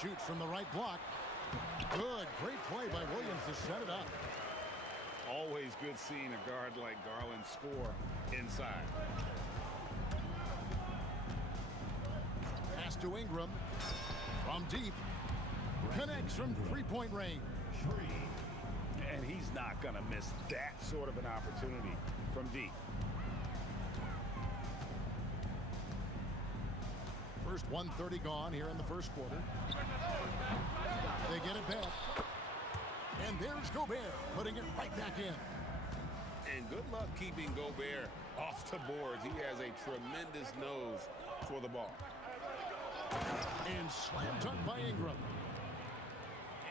shoots from the right block. Good. Great play by Williams to set it up. Always good seeing a guard like Garland score inside. Pass to Ingram. From deep. Connects from three-point range. And he's not going to miss that sort of an opportunity from deep. First 1:30 gone here in the first quarter. They get it back. And there's Gobert putting it right back in. And good luck keeping Gobert off the boards. He has a tremendous nose for the ball. And slam dunk by Ingram.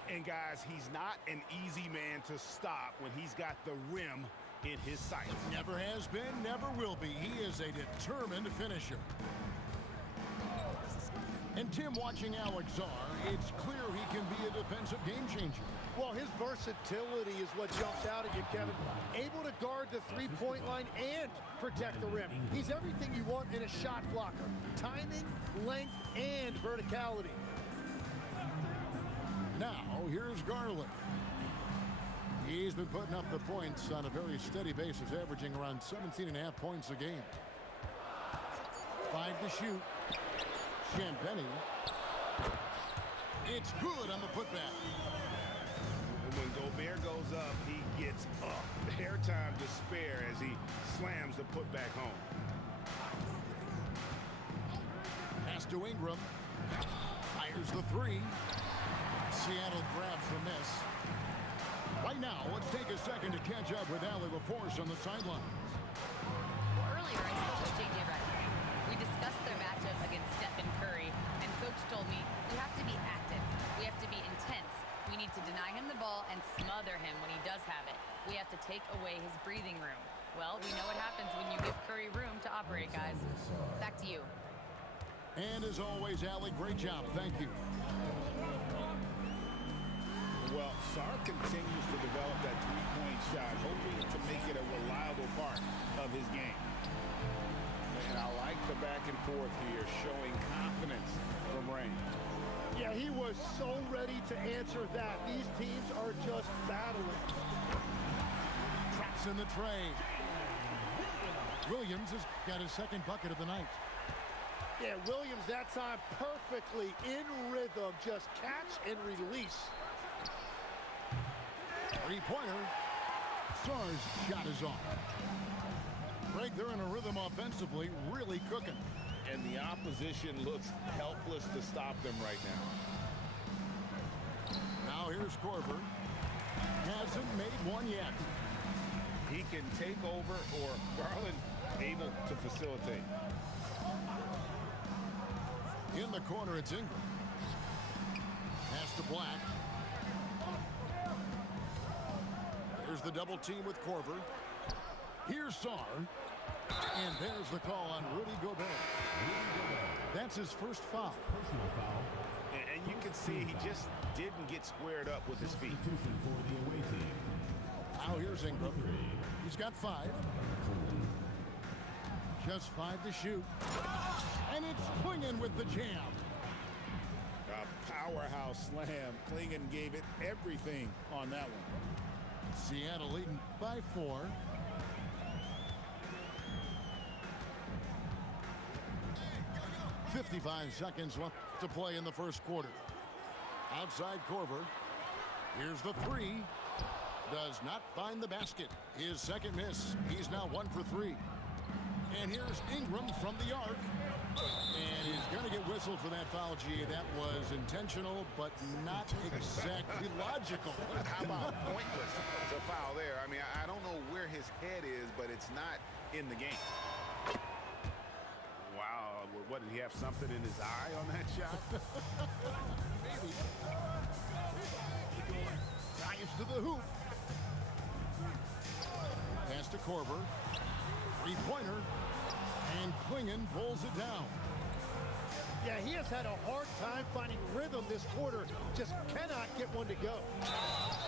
And guys, he's not an easy man to stop when he's got the rim in his sights. Never has been, never will be. He is a determined finisher. And Tim, watching Alex Sarr, it's clear he can be a defensive game changer. Well, his versatility is what jumps out at you, Kevin. Able to guard the three-point line and protect the rim. He's everything you want in a shot blocker. Timing, length, and verticality. Now, here's Garland. He's been putting up the points on a very steady basis, averaging around 17.5 points a game. 5 to shoot. Champagnie. It's good on the putback. When Gobert goes up, he gets up. Airtime to spare as he slams the putback home. Pass to Ingram. Fires the three. Seattle grabs the miss. Right now, let's take a second to catch up with Allie LaForce on the sidelines. Well, earlier I spoke with J.J. Redick. We discussed their matchup against Stephen Curry, and Coach told me we have to be active. We have to be intense. We need to deny him the ball and smother him when he does have it. We have to take away his breathing room. Well, we know what happens when you give Curry room to operate, guys. Back to you. And as always, Allie, great job. Thank you. Well, Sarr continues to develop that three-point shot, hoping to make it a reliable part of his game. And I like the back and forth here, showing confidence from Rain. Yeah, he was so ready to answer that. These teams are just battling. Traps in the tray. Williams has got his second bucket of the night. Yeah, Williams that time perfectly in rhythm. Just catch and release. Three-pointer. Sarr's shot is off. Greg, they're in a rhythm offensively, really cooking. And the opposition looks helpless to stop them right now. Now here's Korver. Hasn't made one yet. He can take over, or Garland able to facilitate. In the corner, it's Ingram. Pass to Black. There's the double team with Korver. Here's Sarr. And there's the call on Rudy Gobert. That's his first foul. Personal foul. And you can see he just didn't get squared up with his feet. Substitution for the away team. Now here's Ingram. He's got 5. Just 5 to shoot. And it's Clingan with the jam. A powerhouse slam. Clingan gave it everything on that one. Seattle leading by 4. .55 seconds left to play in the first quarter. Outside Korver. Here's the three. Does not find the basket. His second miss. He's now 1 for 3. And here's Ingram from the arc. And he's going to get whistled for that foul, G. That was intentional, but not exactly logical. How about pointless to foul there? I mean, I don't know where his head is, but it's not in the game. Wow, what, did he have something in his eye on that shot? Maybe. Drives to the hoop. Pass to Korver. Three-pointer. And Clingan pulls it down. Yeah, he has had a hard time finding rhythm this quarter. Just cannot get one to go.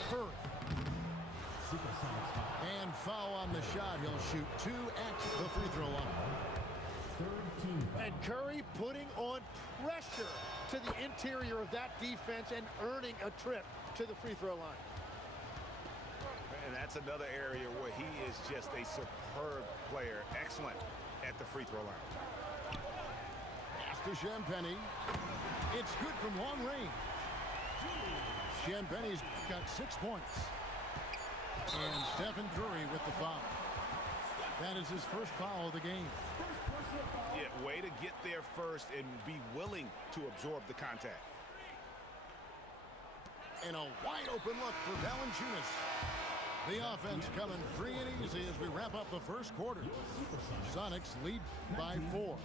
Curry. And foul on the shot. He'll shoot 2 at the free throw line. And Curry putting on pressure to the interior of that defense and earning a trip to the free throw line. And that's another area where he is just a superb player. Excellent at the free throw line. Pass to Champagnie. It's good from long range. Champagnie's got 6 points. And Stephen Curry with the foul. That is his first foul of the game. Yeah, way to get there first and be willing to absorb the contact. And a wide open look for Valanciunas. The offense coming free and easy as we wrap up the first quarter. Sonics lead by 4.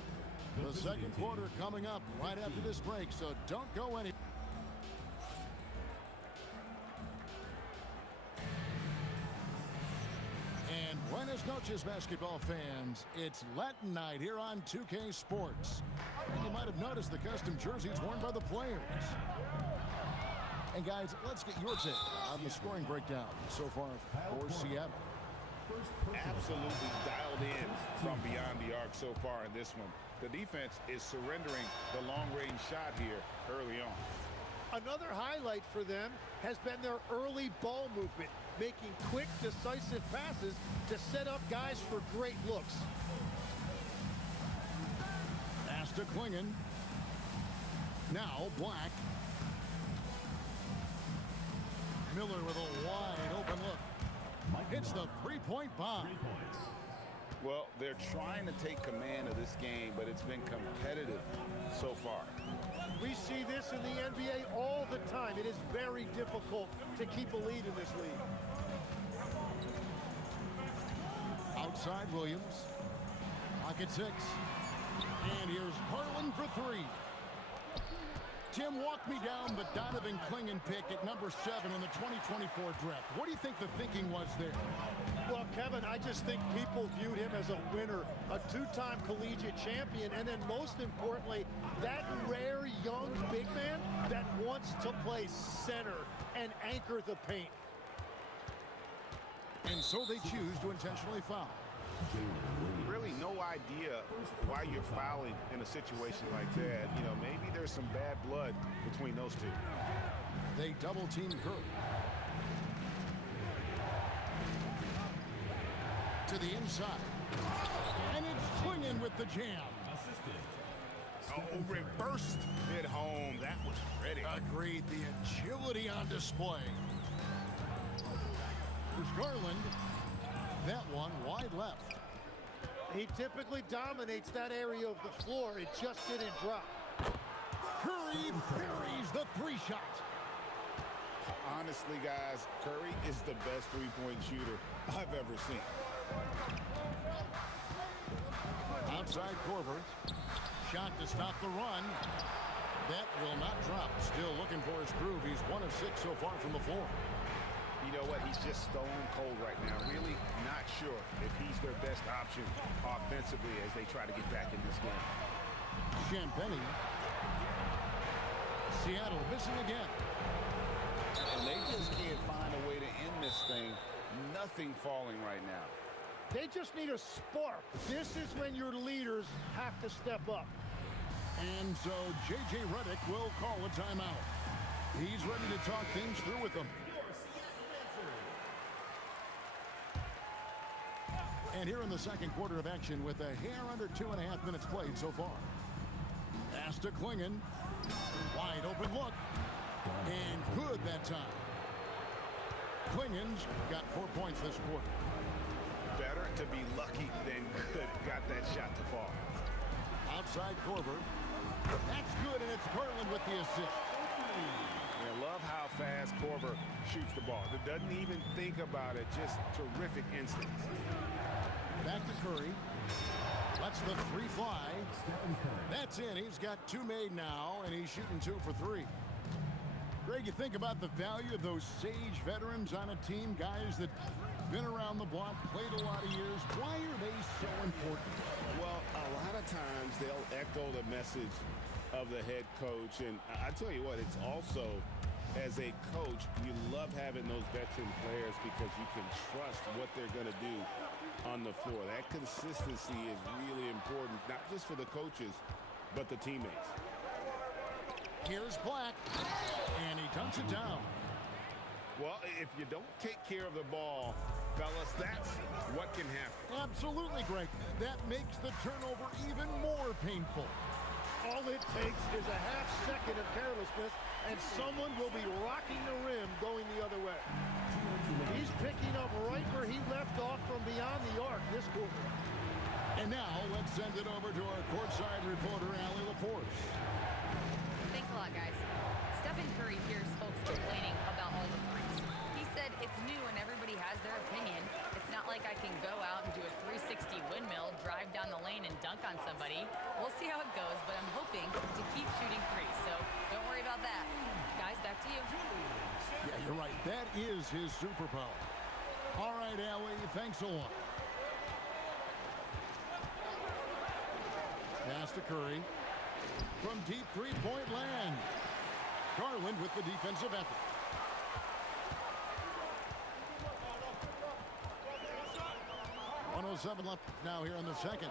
The second quarter coming up right after this break, so don't go anywhere. And buenas noches, basketball fans. It's Latin night here on 2K Sports. And you might have noticed the custom jerseys worn by the players. And guys, let's get your take on the scoring breakdown so far for Seattle. Absolutely dialed in from beyond the arc so far in this one. The defense is surrendering the long-range shot here early on. Another highlight for them has been their early ball movement, making quick, decisive passes to set up guys for great looks. Pass to Klingon. Now Black. Miller with a wide open look. Hits the three-point bomb. 3 points. Well, they're trying to take command of this game, but it's been competitive so far. We see this in the NBA all the time. It is very difficult to keep a lead in this league. Outside Williams. Pocket 6. And here's Garland for 3. Tim, walk me down the Donovan Klingon pick at number 7 in the 2024 draft. What do you think the thinking was there? Well, Kevin, I just think people viewed him as a winner, a two-time collegiate champion, and then most importantly, that rare young big man that wants to play center and anchor the paint. And so they choose to intentionally foul. Really no idea why you're fouling in a situation like that. You know, maybe there's some bad blood between those two. They double team Curry. To the inside. And it's Klingon with the jam. Assisted. Oh, reversed it home. That was pretty. Agreed. The agility on display. There's Garland. That one wide left. He typically dominates that area of the floor. It just didn't drop. Curry buries the 3-shot. Honestly, guys, Curry is the best three-point shooter I've ever seen. Outside Korver. Shot to stop the run. That will not drop. Still looking for his groove. He's 1 of 6 so far from the floor. You know what? He's just stone cold right now. Really not sure if he's their best option offensively as they try to get back in this game. Champagnie. Seattle missing again. And they just can't find a way to end this thing. Nothing falling right now. They just need a spark. This is when your leaders have to step up. And so J.J. Redick will call a timeout. He's ready to talk things through with them. And here in the second quarter of action with a hair under 2.5 minutes played so far. Pass to Klingon. Wide open look. And good that time. Klingon's got 4 points this quarter. Better to be lucky than good. Got that shot to fall. Outside Korver. That's good, and it's Garland with the assist. I love how fast Korver shoots the ball. It doesn't even think about it. Just terrific instincts. Back to Curry. Lets the 3 fly. That's in. He's got 2 made now, and he's shooting 2 for 3. Greg, you think about the value of those sage veterans on a team, guys that been around the block, played a lot of years. Why are they so important? Well, a lot of times they'll echo the message of the head coach. And I tell you what, it's also, as a coach, you love having those veteran players because you can trust what they're going to do on the floor. That consistency is really important, not just for the coaches, but the teammates. Here's Black, and he dunks it down. Well, if you don't take care of the ball, fellas, that's what can happen. Absolutely, Greg. That makes the turnover even more painful. All it takes is a half second of carelessness, and someone will be rocking the rim going the other way. He's picking up right where he left off from beyond the arc this quarter. And now, let's send it over to our courtside reporter, Allie LaForce. Thanks a lot, guys. Stephen Curry hears folks complaining about all the threes. He said it's new and everybody has their opinion. It's not like I can go out and do a 360 windmill, drive down the lane, and dunk on somebody. We'll see how it goes, but I'm hoping to keep shooting threes, so don't worry about that. Guys, back to you. Yeah, you're right. That is his superpower. All right, Allie, thanks a lot. Pass to Curry. From deep three-point land. Garland with the defensive effort. .107 left now here in the second.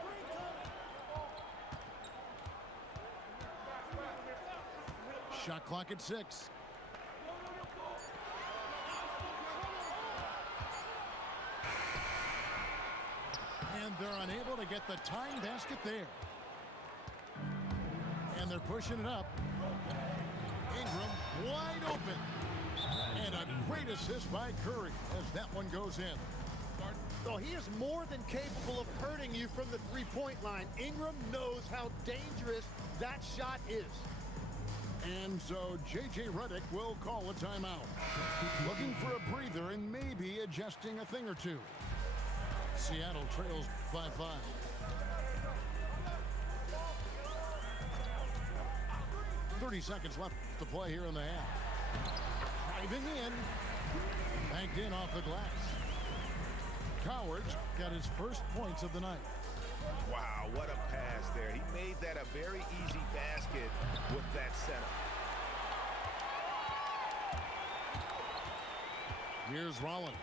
Shot clock at 6. And they're unable to get the tying basket there. And they're pushing it up. Ingram wide open. And a great assist by Curry as that one goes in. Well, he is more than capable of hurting you from the three-point line. Ingram knows how dangerous that shot is. And so J.J. Redick will call a timeout. Looking for a breather and maybe adjusting a thing or two. Seattle trails by 5. .30 seconds left to play here in the half. Driving in. Banked in off the glass. Coward's got his first points of the night. Wow, what a pass there. He made that a very easy basket with that setup. Here's Rollins.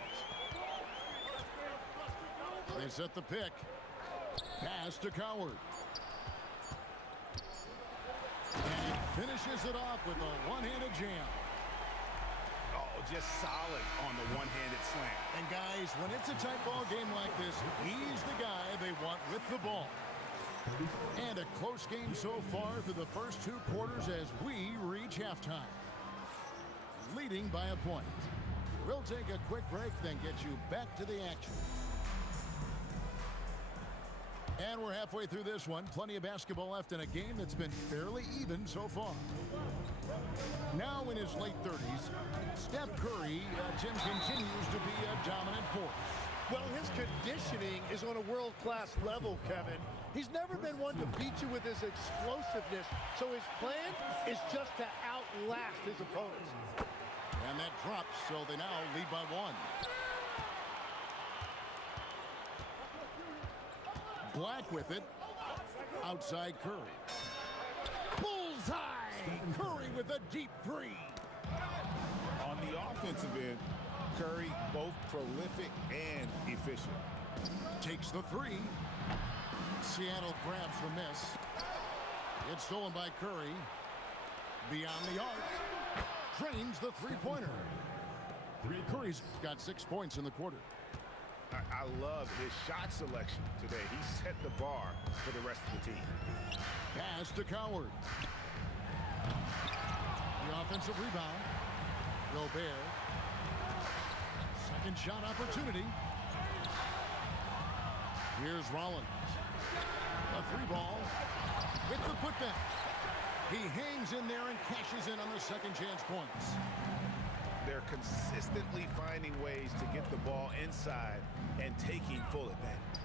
They set the pick. Pass to Coward. And he finishes it off with a one-handed jam. Oh, just solid on the one-handed slam. And guys, when it's a tight ball game like this, he's the guy they want with the ball. And a close game so far through the first 2 quarters as we reach halftime. Leading by a point. We'll take a quick break, then get you back to the action. And we're halfway through this one. Plenty of basketball left in a game that's been fairly even so far. Now in his late 30s, Steph Curry, Tim, continues to be a dominant force. Well, his conditioning is on a world-class level, Kevin. He's never been one to beat you with his explosiveness, so his plan is just to outlast his opponents. And that drops, so they now lead by 1. Black with it. Outside Curry. Bullseye! Curry with a deep 3. On the offensive end, Curry both prolific and efficient. Takes the 3. Seattle grabs the miss. It's stolen by Curry. Beyond the arc. Drains the three-pointer. Curry's got 6 points in the quarter. I love his shot selection today. He set the bar for the rest of the team. Pass to Coward. The offensive rebound. Gobert. Second shot opportunity. Here's Rollins. A 3-ball with the putback. He hangs in there and cashes in on the second chance points. They're consistently finding ways to get the ball inside and taking full advantage.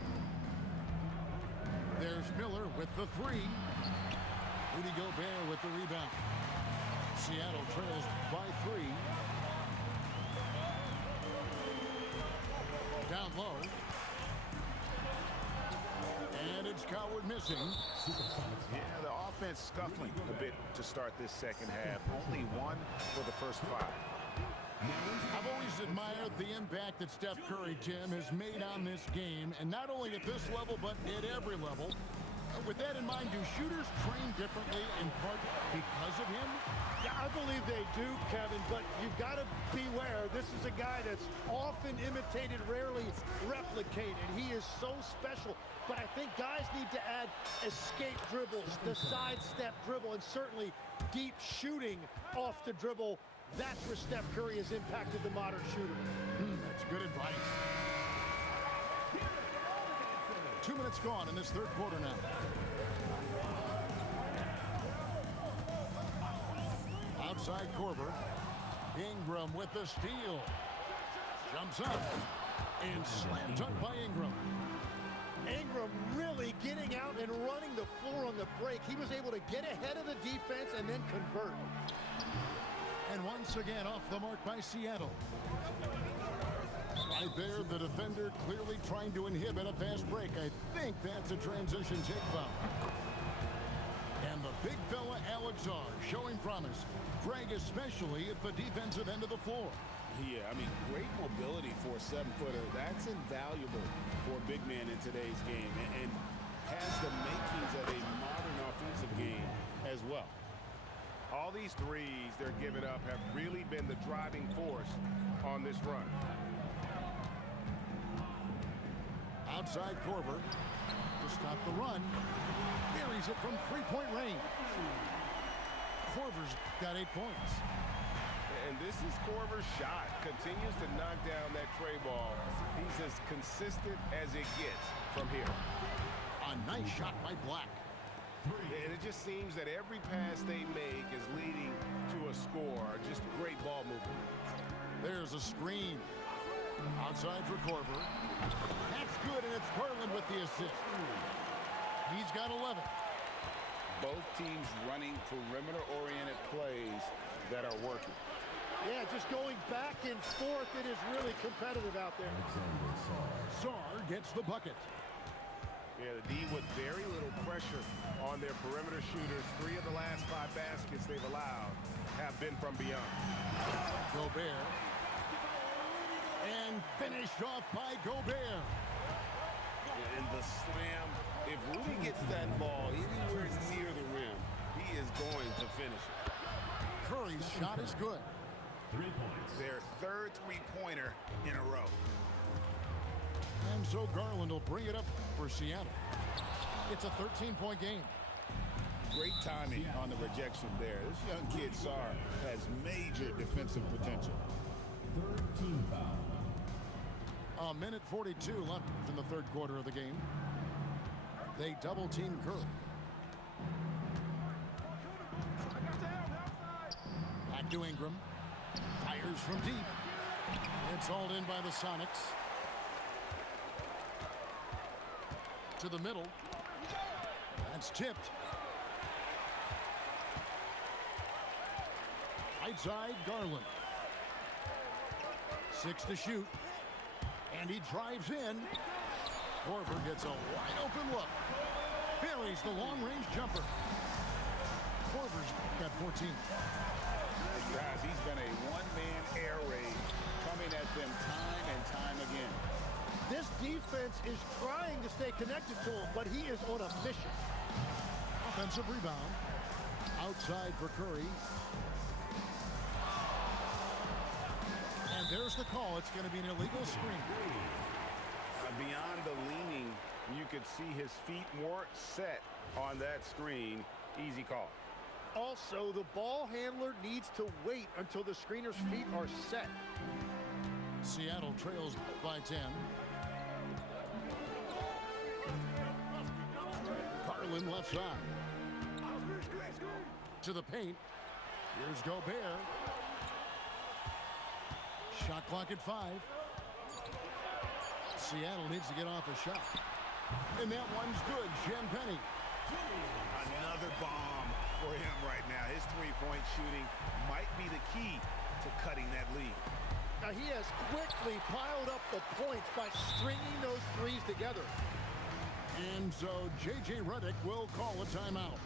There's Miller with the 3. Rudy Gobert with the rebound. Seattle trails by 3. Down low. And it's Coward missing. Yeah, the offense scuffling a bit to start this second half. Only 1 for the first 5. I've always admired the impact that Steph Curry, Tim, has made on this game, and not only at this level, but at every level. With that in mind, do shooters train differently in part because of him? Yeah, I believe they do, Kevin, but you've got to beware. This is a guy that's often imitated, rarely replicated. He is so special, but I think guys need to add escape dribbles, the sidestep dribble, and certainly deep shooting off the dribble. That's where Steph Curry has impacted the modern shooter. That's good advice. 2 minutes gone in this third quarter now. Outside Korver. Ingram with the steal. Jumps up. And slam dunk by Ingram. Ingram really getting out and running the floor on the break. He was able to get ahead of the defense and then convert. And once again off the mark by Seattle. Right there, the defender clearly trying to inhibit a fast break. I think that's a transition take foul. And the big fella Alex R showing promise. Greg especially at the defensive end of the floor. Yeah, I mean, great mobility for a 7-footer. That's invaluable for a big man in today's game and has the makings of a modern offensive game as well. All these threes they're giving up have really been the driving force on this run. Outside Korver to stop the run. Buries it from three-point range. Korver's got 8 points. And this is Korver's shot. Continues to knock down that tray ball. He's as consistent as it gets from here. A nice shot by Black. And it just seems that every pass they make is leading to a score. Just great ball movement. There's a screen. Outside for Korver. That's good, and it's Garland with the assist. He's got 11. Both teams running perimeter-oriented plays that are working. Yeah, just going back and forth. It is really competitive out there. Sarr gets the bucket. Yeah, the D with very little pressure on their perimeter shooters. 3 of the last 5 baskets they've allowed have been from beyond. Gobert. And finished off by Gobert. And the slam, if Rudy gets that ball anywhere near the rim, he is going to finish it. Curry's shot is good. 3 points. Their third three-pointer in a row. And so Garland will bring it up for Seattle. It's a 13-point game. Great timing on the rejection there. This young kid, Sarr, has major defensive potential. Third team foul. A minute 42 left in the third quarter of the game. They double-team Curry. Back to Ingram. Fires from deep. It's hauled in by the Sonics. To the middle. That's tipped. Right side, Garland. 6 to shoot. And he drives in. Korver gets a wide open look. Buries the long-range jumper. Korver's got 14. Guys, he's been a one-man air raid coming at them time and time again. This defense is trying to stay connected to him, but he is on a mission. Offensive rebound. Outside for Curry. And there's the call. It's going to be an illegal screen. Beyond the leaning, you could see his feet weren't set on that screen. Easy call. Also, the ball handler needs to wait until the screener's feet are set. Seattle trails by 10. Garland left side. To the paint. Here's Gobert. Shot clock at 5. Seattle needs to get off a shot. And that one's good. Shenpenny. Another bomb for him right now. His three-point shooting might be the key to cutting that lead. Now, he has quickly piled up the points by stringing those threes together. And so J.J. Redick will call a timeout.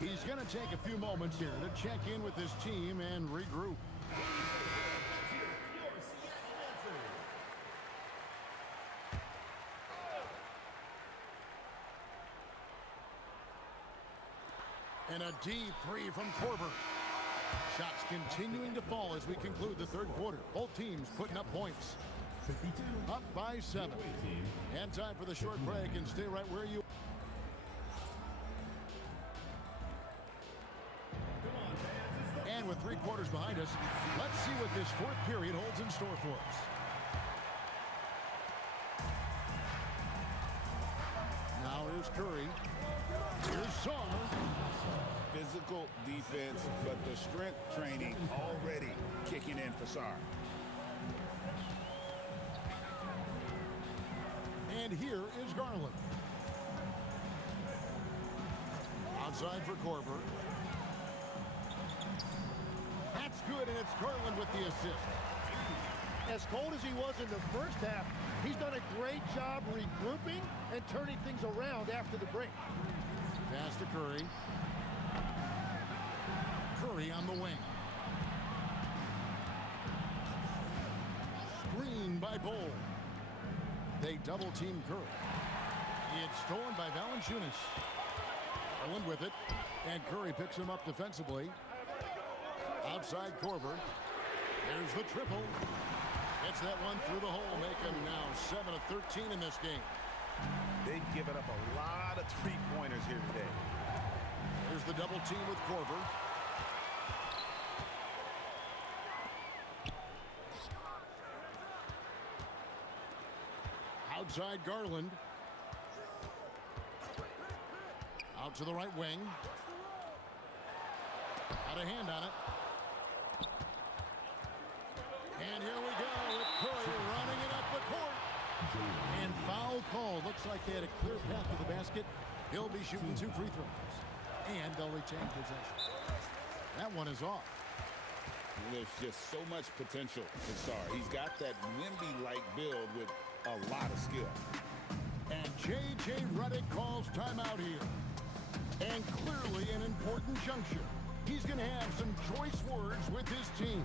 He's going to take a few moments here to check in with his team and regroup. And a deep three from Korver. Shots continuing to fall as we conclude the third quarter. Both teams putting up points. 52. Up by 7. And time for the short break, and stay right where you are. And with 3 quarters behind us, let's see what this fourth period holds in store for us. Now here's Curry. Here's Saar. Physical defense, but the strength training already kicking in for Saar. And here is Garland. Outside for Korver. That's good, and it's Garland with the assist. As cold as he was in the first half, he's done a great job regrouping and turning things around after the break. Pass to Curry. Curry on the wing. Screen by Bol. They double-team Curry. It's stolen by Valanciunas. Garland with it, and Curry picks him up defensively. Outside Korver. There's the triple. Gets that one through the hole, make him now 7 of 13 in this game. They've given up a lot of three-pointers here today. Here's the double team with Korver. Outside Garland. Out to the right wing. Got a hand on it. And here we go with Curry running it up the court. And foul call. Looks like they had a clear path to the basket. He'll be shooting 2 free throws. And they'll retain possession. That one is off. There's just so much potential in Saar. He's got that Wemby-like build with a lot of skill. And J.J. Redick calls timeout here. And clearly an important juncture. He's going to have some choice words with his team.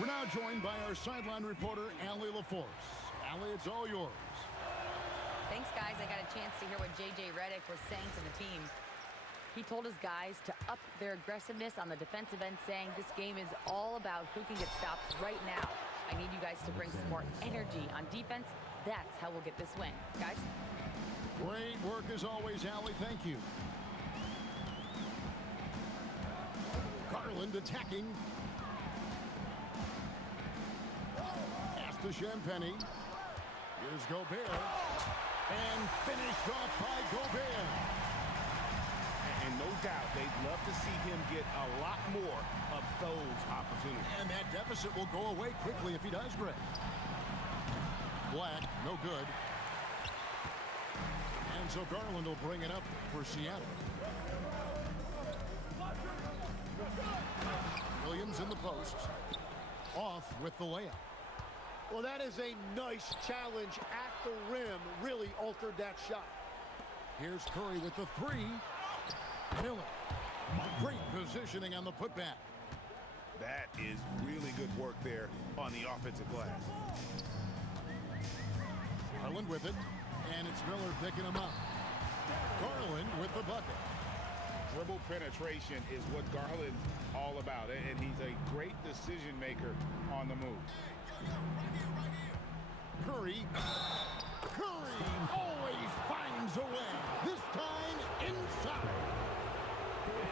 We're now joined by our sideline reporter, Allie LaForce. Allie, it's all yours. Thanks, guys. I got a chance to hear what J.J. Redick was saying to the team. He told his guys to up their aggressiveness on the defensive end, saying this game is all about who can get stops right now. I need you guys to bring some more energy on defense. That's how we'll get this win. Guys? Great work as always, Allie. Thank you. Garland attacking. Pass to Champagnie. Here's Gobert. And finished off by Gobert. And no doubt, they'd love to see him get a lot more of those opportunities. And that deficit will go away quickly if he does, Greg. Black, no good. And so Garland will bring it up for Seattle. Williams in the post. Off with the layup. Well, that is a nice challenge at the rim. Really altered that shot. Here's Curry with the three. Miller. Great positioning on the putback. That is really good work there on the offensive glass. Garland with it. And it's Miller picking him up. Garland with the bucket. Dribble penetration is what Garland's all about, and he's a great decision maker on the move. Curry. Curry always finds a way. This time inside.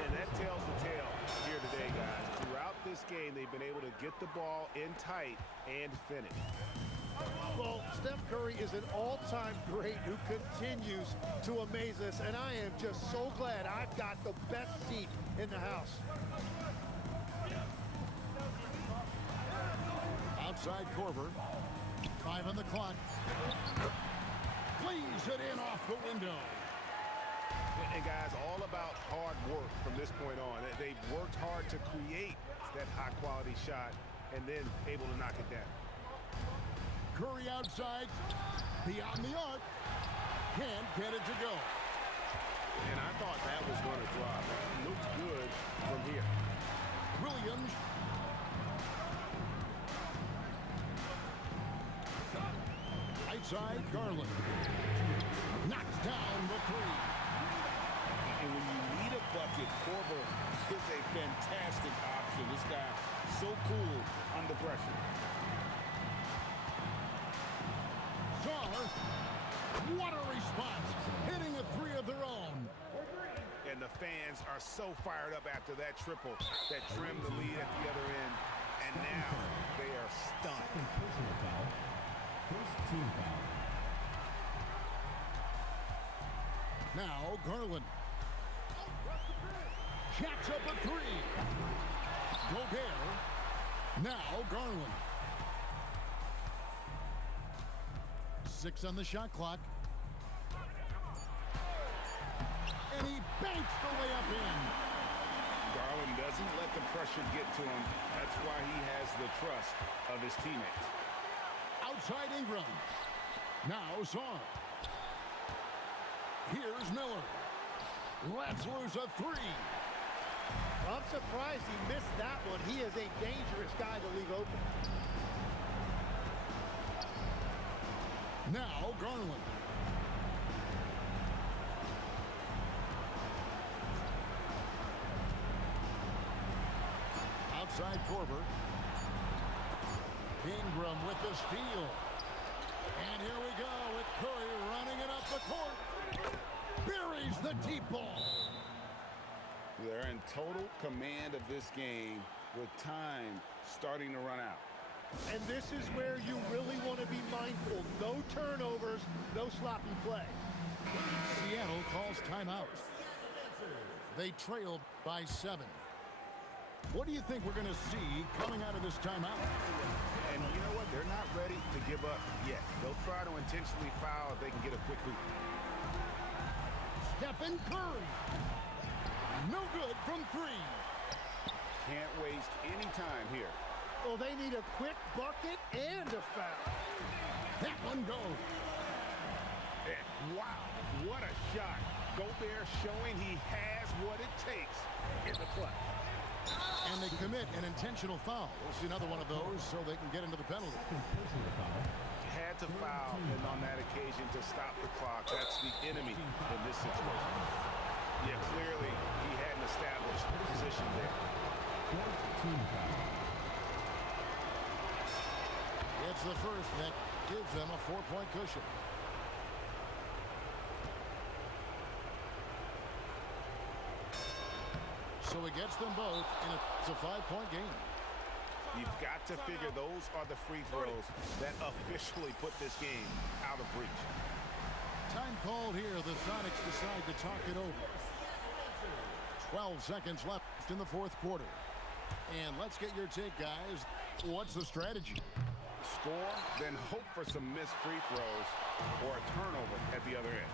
And that tells the tale here today, guys. Throughout this game, they've been able to get the ball in tight and finish. Well, Steph Curry is an all-time great who continues to amaze us, and I am just so glad I've got the best seat in the house. Outside Korver. 5 on the clock. Flings it in off the window. And guys, all about hard work from this point on. They've worked hard to create that high-quality shot and then able to knock it down. Curry outside, beyond the arc, can't get it to go. And I thought that was going to drop. It looked good from here. Williams. Outside, Garland. Knocks down the 3. And when you need a bucket, Korver is a fantastic option. This guy, so cool under pressure. What a response, hitting a 3 of their own. And the fans are so fired up after that triple that trimmed the lead at the other end. And now they are stunned. Second personal foul. First team foul. Now Garland. Jacks up a 3. Gobert. Now Garland. 6 on the shot clock. And he banks the way up in. Garland doesn't let the pressure get to him. That's why he has the trust of his teammates. Outside Ingram. Now Saar. Here's Miller. Lets loose a 3. I'm surprised he missed that one. He is a dangerous guy to leave open. Now Garland. Outside Korver. Ingram with the steal. And here we go with Curry running it up the court. Buries the deep ball. They're in total command of this game with time starting to run out. And this is where you really want to be mindful. No turnovers, no sloppy play. Seattle calls timeout. They trail by 7. What do you think we're going to see coming out of this timeout? And you know what? They're not ready to give up yet. They'll try to intentionally foul if they can get a quick hoop. Stephen Curry. No good from 3. Can't waste any time here. Well, they need a quick bucket and a foul. That one goes. And wow, what a shot. Gobert showing he has what it takes in the clutch. And they commit an intentional foul. We'll see another one of those so they can get into the penalty. Second personal foul. Had to foul, and on that occasion to stop the clock. That's the enemy in this situation. Yeah, clearly he had an established position there. Fourth team foul. It's the first that gives them a 4-point cushion. So he gets them both, and it's a 5-point game. You've got to figure those are the free throws that officially put this game out of reach. Time called here. The Sonics decide to talk it over. 12 seconds left in the 4th quarter. And let's get your take, guys. What's the strategy? Score, then hope for some missed free throws or a turnover at the other end.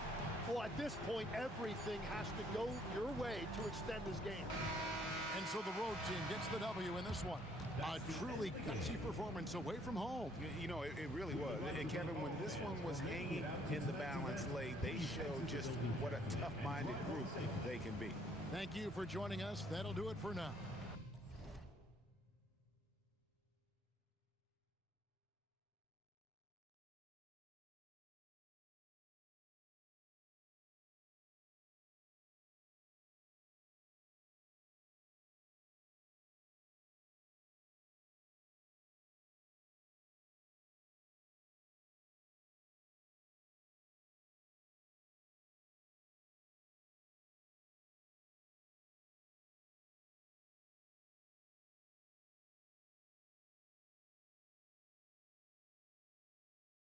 Well, at this point, everything has to go your way to extend this game. And so the road team gets the W in this one. A truly gutsy performance away from home. You know, it really was. And Kevin, when this one was hanging in the balance late, they showed just what a tough-minded group they can be. Thank you for joining us. That'll do it for now.